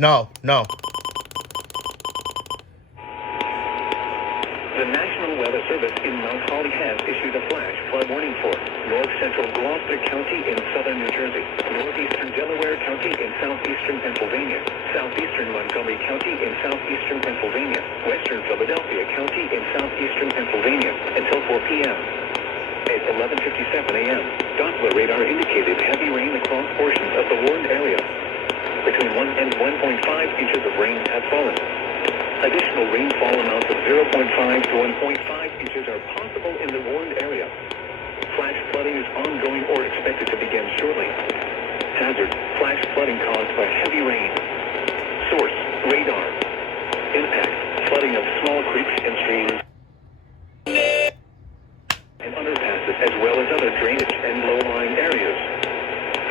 No. The National Weather Service in Mount Holly has issued a flash flood warning for north central Gloucester County in southern New Jersey, northeastern Delaware County in southeastern Pennsylvania, southeastern Montgomery County in southeastern Pennsylvania, western Philadelphia County in southeastern Pennsylvania until 4 p.m. At 11:57 a.m., Doppler radar indicated heavy rain across portions of the warned area. Between 1 and 1.5 inches of rain have fallen. Additional rainfall amounts of 0.5 to 1.5 inches are possible in the warned area. Flash flooding is ongoing or expected to begin shortly. Hazard: flash flooding caused by heavy rain. Source: radar. Impact: flooding of small creeks and streams and underpasses, as well as other drainage and low-lying areas.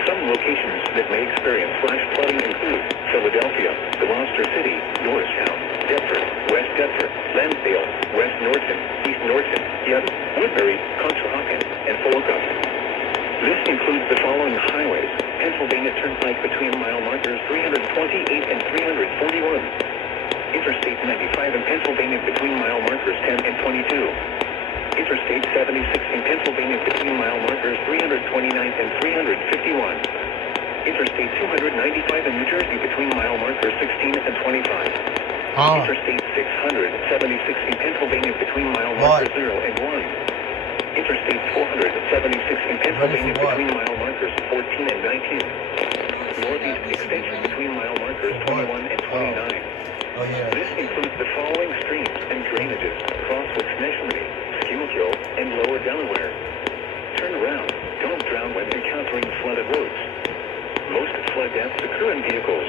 Some locations that may experience flash flooding include Philadelphia, Gloucester City, Norristown, Deptford, West Deptford, Lansdale, West Norton, East Norton, Yadden, Woodbury, Conshohocken, and Fulton. This includes the following highways: Pennsylvania Turnpike between mile markers 328 and 341. Interstate 95 in Pennsylvania between mile markers 10 and 22. Interstate 76 in Pennsylvania between mile markers 329 and 351. Interstate 295 in New Jersey between mile markers 16 and 25. Interstate 676 in Pennsylvania between mile markers 0 and 1. Interstate 476 in Pennsylvania between mile markers 14 and 19. Northeast extension between mile markers 21 and 29. This includes the following streams and drainages: Crosswicks Neshaminy, Schuylkill, and Lower Delaware. Turn around. Don't drown when encountering flooded roads. Most flood deaths occur in vehicles.